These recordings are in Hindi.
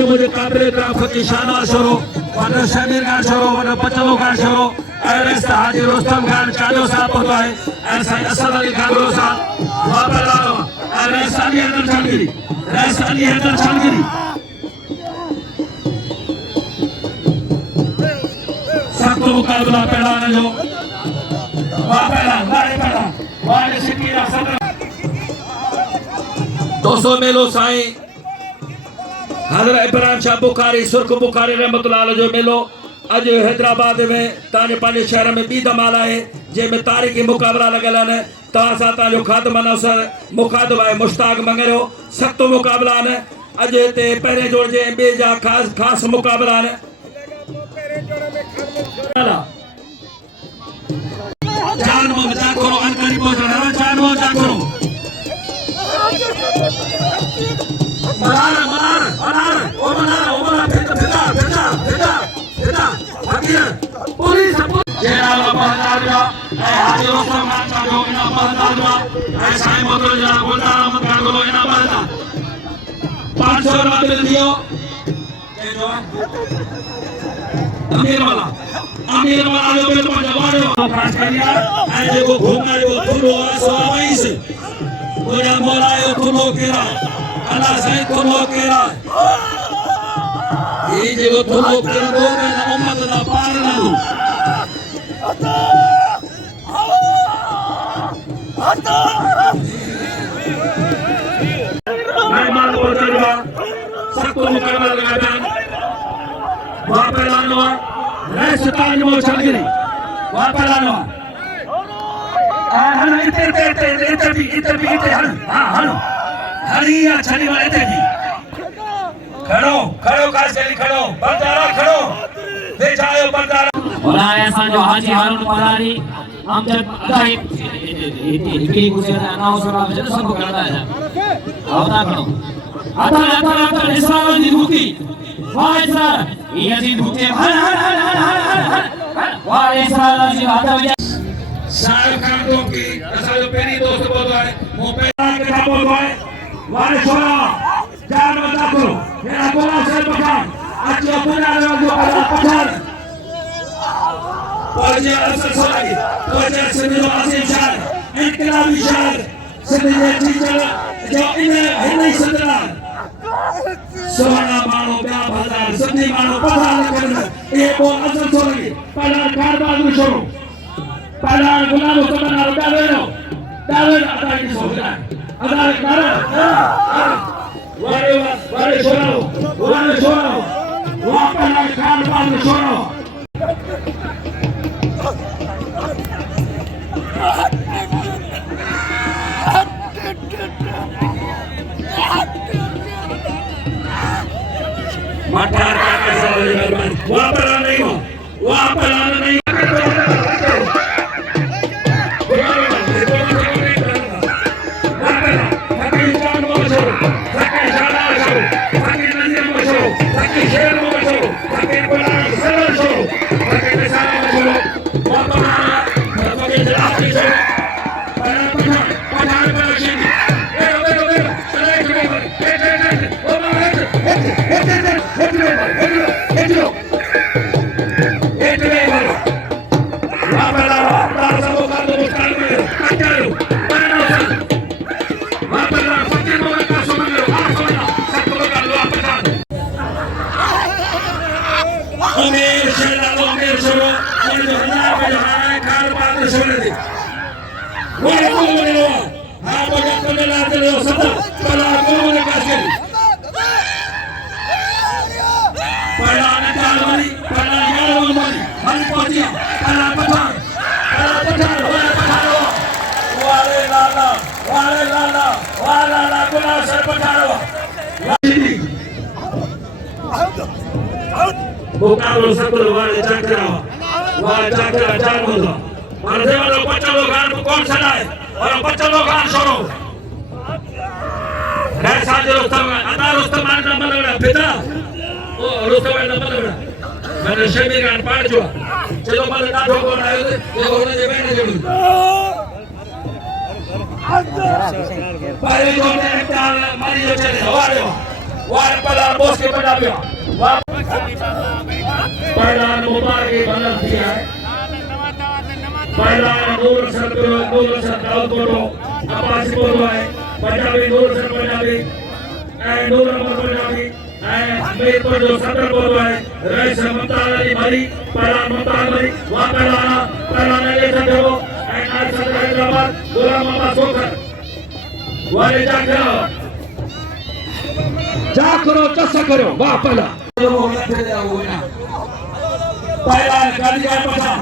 मुझे काबिल फकी शाहनवाज शोरो वरना शमीर खान शोरो वरना पचलो खान शोरो ऐसा हाजी रुस्तम खान चादो साहब होता है ऐसा असद अली खान रोसा वापर लालो ऐसा अली हैदर चलगिरी ऐसा अली हैदर चलगिरी सख्त मुकाबला पहलाने जो वापला वारे पहला वारे शकीरा सदर 200 मेलो साईं हज़रत इब्राहिम शाह बुखारी सुर्ख बुखारी रहमतुल्लाह अलैह जो मेलो अज हैदराबाद में ताने पाने शहर में बी दमाल है जंहिंमें तारीख़ी मुक़ाबला लॻल आहिनि तव्हां सां तव्हांजो ख़ादम अनसर मुखातिब आहे मुश्ताक मंगरियो सख़्त मुक़ाबला आहिनि अॼु हिते पहिरें जोड़ जे ॿिए जा ख़ासि मुक़ाबला आहिनि Malar, malar, malar, oh malar, peta, peta, peta, peta, peta, hadir, polis, General Bahadra, Haji Rustam Khan Chado, Ina Bahadra, Sai Motoja, Gulda Ahmad Kagolo, Ina Bahadra, 500 रुपए मिल दियो, अमीर वाला जो बिल पर जवाब हो, खास करिया, ऐसे को घूमना जो तुलो आसवाई से, कोया मोला यो तुलो केरा अल्लाह साईं तुलो केरा ये जो तुलो केरा दो में उम्मत दा पार ना दो मैं मान को चलवा सब को मुकाबला लगाता वहां पे लानो रेस तान मो चलगिरी वहां पे लानो हां इते हां हरिया छड़ी वाले थे भी खड़ो खड़ो का चली खड़ो बंदारा खड़ो ले जाओ बंदारा और ऐसा जो हाजी हारून पधारी हम जब इतनी गुजर अनाउंसर आ जब सबको करता है आवता खड़ो आता इस्लाम दी भूखी वाह सर ये दी भूखे हर वाह इस्लाम दी आता साहब खान की ऐसा जो पहली दोस्त बोल रहा है वो पहला के था बोल रहा है वाले छोरा जान बता करो मेरा बोला से पठान अच्छा पुना जो पठान पहुंचे अफसर सोलागी पहुंचे समीर आसिम शाह इनकलाबी शाह समीर टीचर जो इन्हें हिंदी सदरा सोना मानो क्या बाजार सभी मानो पठान करना ये बोल अफसर सोलागी पहला कारबाज शुरू पहला गुलाम तमन्ना दावेलो अदा की सोचना अदा करो वारे छोड़ो वापस कान बांध छोड़ो मठार का कैसा मेहरबानी वापस आना नहीं हो मुकाबलो सकल वाले चक्रा चार होगा और देवालो 50 गान को कौन सलाए और 50 गान छोड़ो ऐसा जो रुस्तम अदा रुस्तम आना मलगड़ा पिता ओ रुस्तम आना मलगड़ा मैंने शमीर खान पाड़ जो चलो मल डाठो को आयो ये होने जे बैठे जो पारे जो ने मारी जो चले वारे पला पहला बॉस के पंजाबी पहला मुबारक बदल दिया है पहला नूर सर दाऊद बोलो अब्बासी बोलो है पंजाबी नूर सर पंजाबी नूर अहमद पंजाबी अमीर पर जो सदर बोलो है रईस मुमताज अली मरी पहला मुमताज मरी वहां पहला ने सदर हो नायब सदर हैदराबाद गुलाम मोहम्मद सोखर वाले जा करो चसा करो वाह पहला पहला गाड़ीगार पठान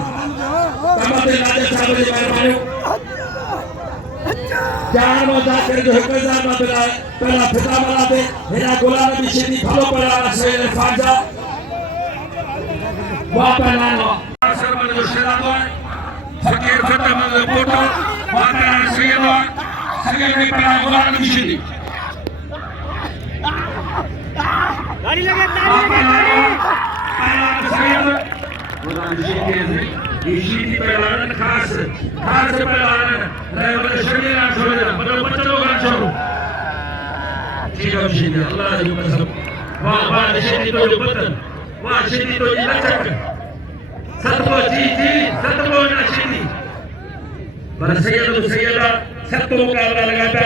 कमते राजे साहब जी मेहरबानी जान मजा कर जो हकदार ना पहला फिता बना दे हेरा गुलाम नबी शिदी फलो पहला सैयद फाजा वाह पहला शर्मा जो शेरादो है फकीर खत्म जो फोटो वाह पहला सैयद ने पहला गुलाम नबी शिदी गाड़ी लगे ईशीती पहलवान खास पहलवान रहे शरीर ना छोड़ दे मतलब बच्चे लोग ना छोड़ो ठीक है ईशीती अल्लाह की कसम वाह ईशीती तो बदन वाह ईशीती तो लचक सतबो जी सतबो ना ईशीती पर सैयदा सतबो का लगाता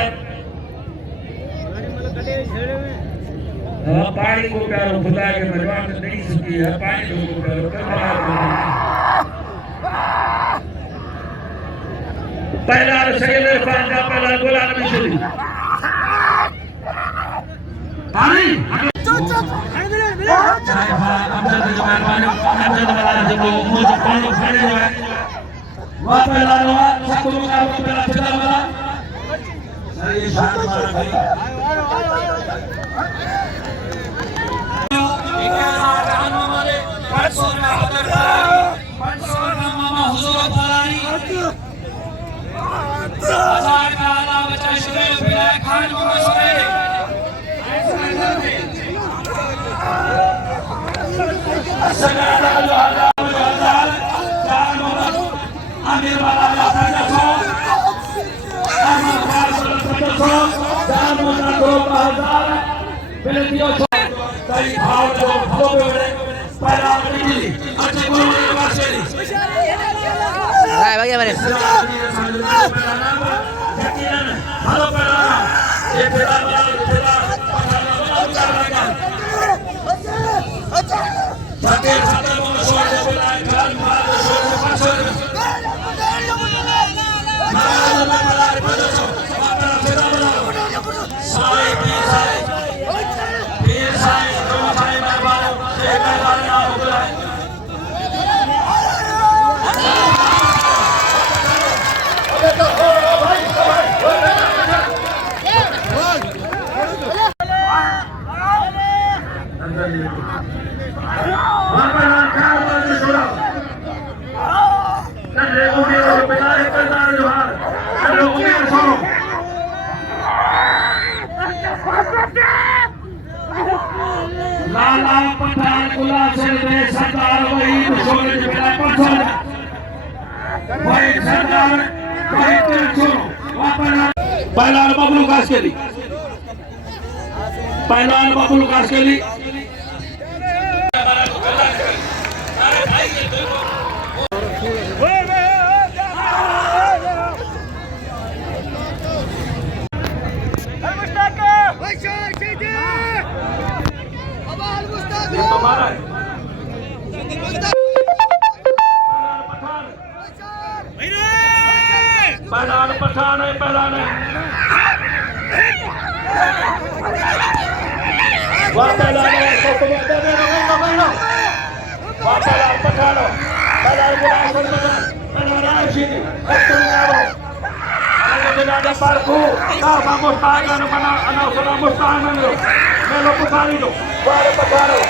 पानी को प्यारो खुदा के भगवान नहीं सुखी है पानी को प्यारो पहला सैयद इरफान का पहला गुलाम नबी शिदी पानी अमजद जो मेहरबानी अमजद वाला जो मुझे पानी खाने जो है वह पहला रहा सब लोग का पहला फिदा वाला सही शान वाला भाई लाला पठान गुलाब से दे सरदार वही छोड़े बेटा पठान वही सरदार वही तेल छोड़ो पहला बबलू कासकेली पठान है पहला ने वह पहला ने तो दे लो वह पहला पठानो पहला गुलाम पहला Rashidi ada parku kau vamos pagan para ana solo mostrando me lo pucarido para pagaro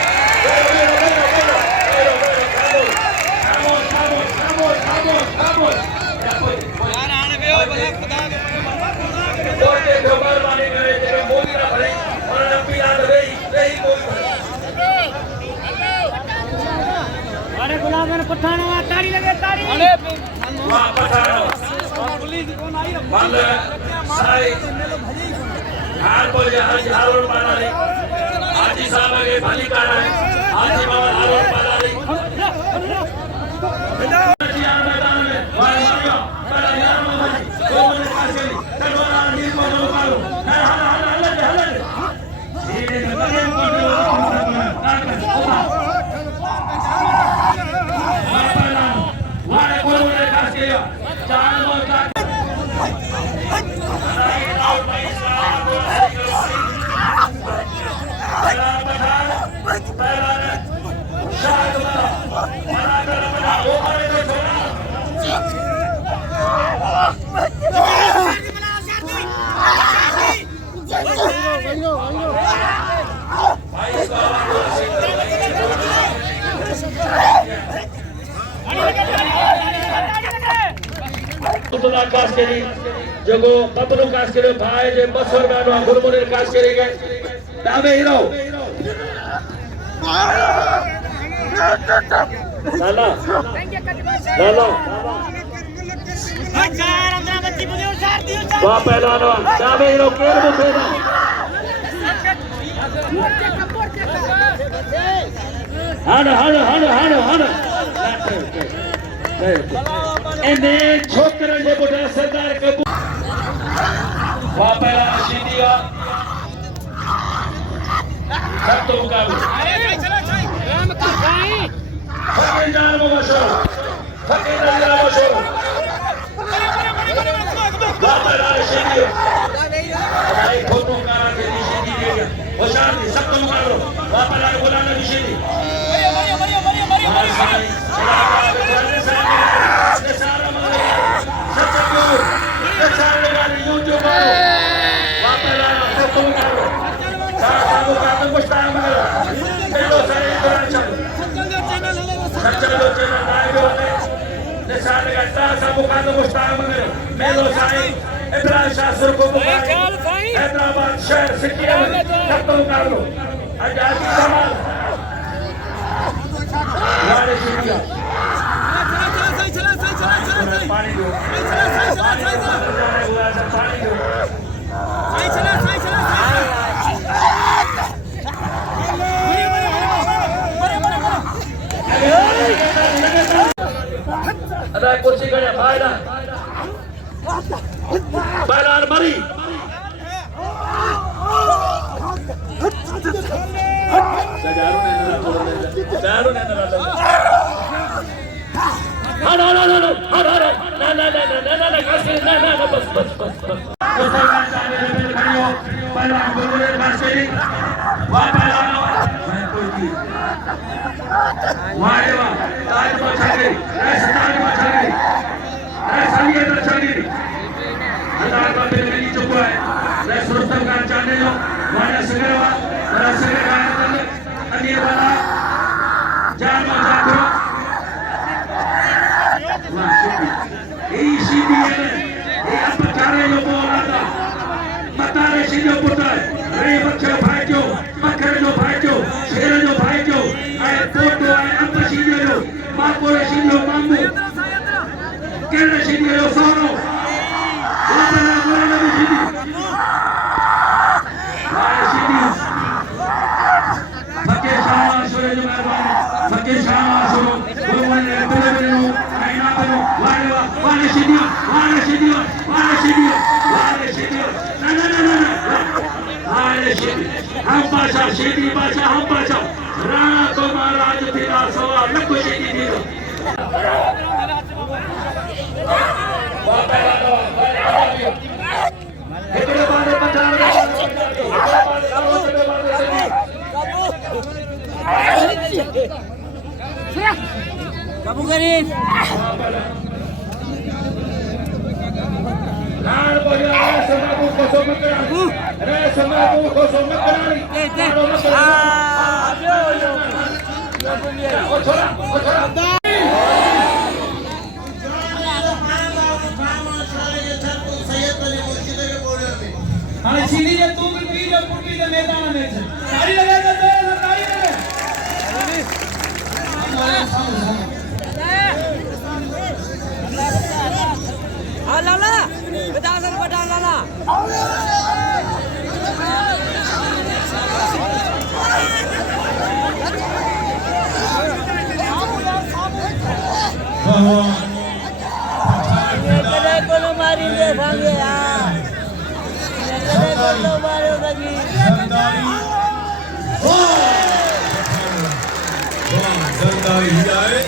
vamos यार आने पे भला खुदा बोलते खबर वाले करे तेरे मोदी ना भले और नबी याद रही कोई अरे गुलाम ने पठानो ताड़ी लगे ताड़ी अरे वाह पठानो पुलिस कौन आई बंद साई हार बोल हाजी हारून माना हाजी साहब मागे भालीकार आहे हाजी बाबा हारून पालारी मैदान में मारियो पहला यार मोहम्मद दो मिनट पास करी तलवार नील को नो मारो हल्ला धीरे लगे वारे कोलो ने खास किया चार मोर का कास्केरी जगो बबलू कास्केरी भाई जे 200 रुपया नो गुरमुनीर कास्केरी के दावे हीरो लाला लाला वा पहलवान दावे हीरो केर बुथेना हण हण हण हण हण एने छोकरन जे बुढ़ा सरदार कबू वापरा शीदिया सब तो मुकाबले फकीर जान मशहूर फकीर जान मशहूर वापरा शीदिया भाई फोटो करा के शीदी दे गया होशियार थी सब तो मुकाबले वापरा बुलाना की शीदी हैदराबाद शहर सिटी आजादी कमाल पानी दो पानी दो अदा कुर्सी गया फायदा बैलान मरी दारू ने Kamu Karim. अरे सीधी जे तू भी पी जो पुटी के मैदान में ताली लगा दे ताली लगा Ah Lala, pedang Lala. Kadang kalau mari dia sange ya. Kadang kalau mari lagi. Zandari hidayah,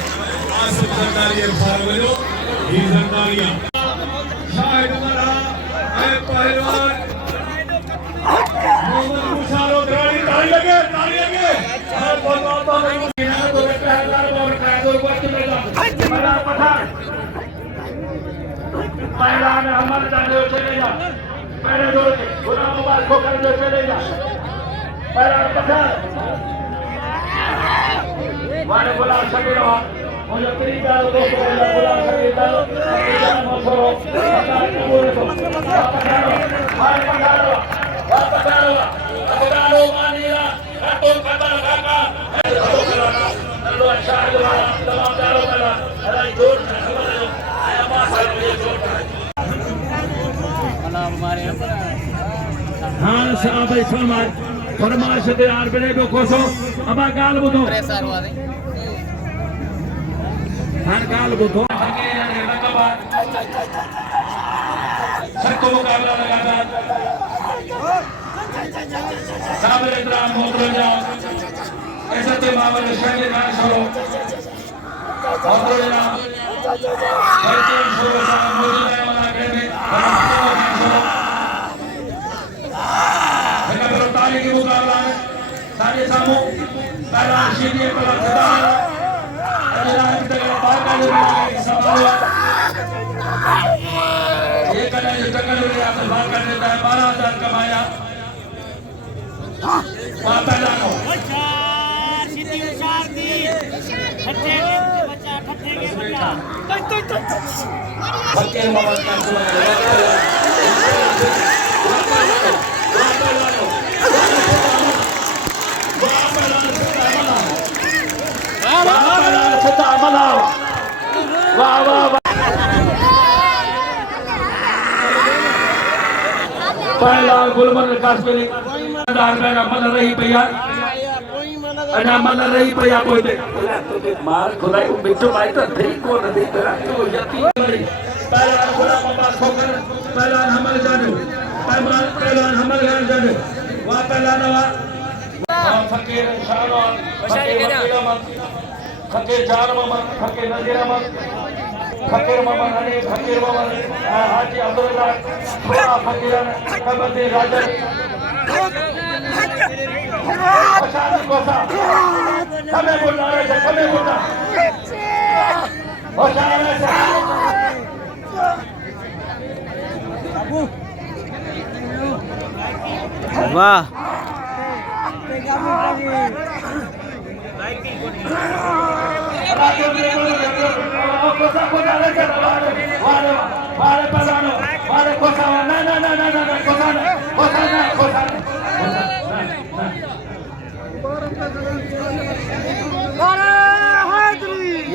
Asif Zandari Farwelo, ही ज़ंदारियाँ। शाहिद मरा, ऐ पहलवान, मोहम्मद मुशारो ताली लगे, ऐ पहलवान किनारे को बैठा है, लाल बाबर का दो बार चले जा, पहला पठान, पहलवान हमारे जाने चले जा, पहले दो गुलाम मुबारक को कर दो चले जा, पहला पठान, वाले गुलाम शकील मुझे तेरी दाल दोस्तों वाला गुलाम शकील दाल, जान मशहूर, पठान बोले तो, पठान मानीला, तो कता काका, नल्लो शाह वाला, तमाम दारों वाला, अरे जोर हमारे आया मासा ये जोर Kalau mari apa? हाँ साहब फरमाइश दे यार बने को कोसो अब गाल बुधो Presar wali. हर गाल बुधो सबको मुकाबला लगातार साबिर इकराम मोहतरम जाओ ऐसे तो मामले में शहर का छोड़ो मोहतरम जाओ ऐसे छोड़ो साहब मौजूद है मना के में ताली की मुकाबला है सारे सामू पहला शीनियर पर खड़ा है अजरा की तरह बाहर का जो सवाल ये करना जो टक्कर हो गया तो बाहर कर देता है 12,000 कमाया वहाँ पहला को Siti Usardi. ठट्ठे के बच्चा, ठट्ठे के बच्चा. फकीर मोहम्मद का वाह वाह पहला गुलमन काश्मीरी मन रही भैया अना मन रही भैया कोई दे मार खुदाई बिचो भाई तो ठीक को नहीं तेरा तो यती पहला गुलाम अब्बास खोकर पहला हमल जानो पहला हमल जानो वहां पहला नवा फकीर शाहनवाज फकीर फकीर जान मोहम्मद फकीर नजीर अहमद फकीर मोहम्मद हनीफ फकीर मोहम्मद हाजी अब्दुल्लाह थोड़ा फकीरन कबद्दी राजन पचास कोसा हमें बोलना है हमें बोलना पचास है Wah.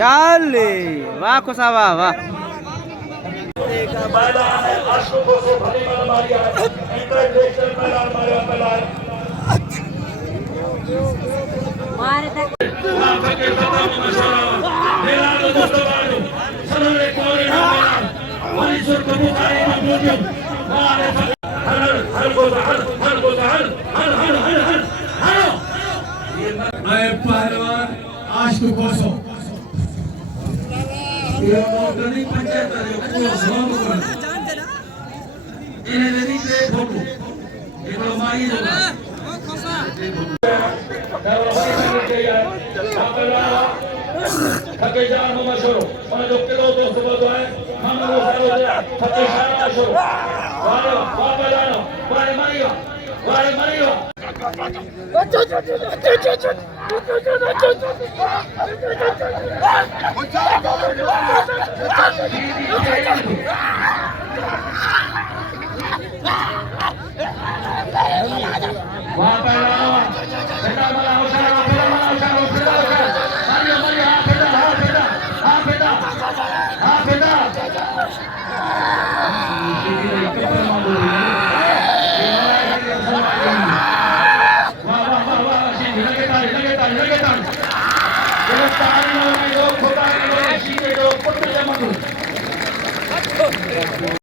Yale, wah kosawa, wah. पहलवान आशु कोसो ये नौकरी पंचायत है जो सब कर इन्हें नहीं दे फोटो ये तो माई होगा थके जान में मशहूर और जो किलो 200 है हम वो सारो दे थके जान मशहूर वाले वापस जानो वाले मारियो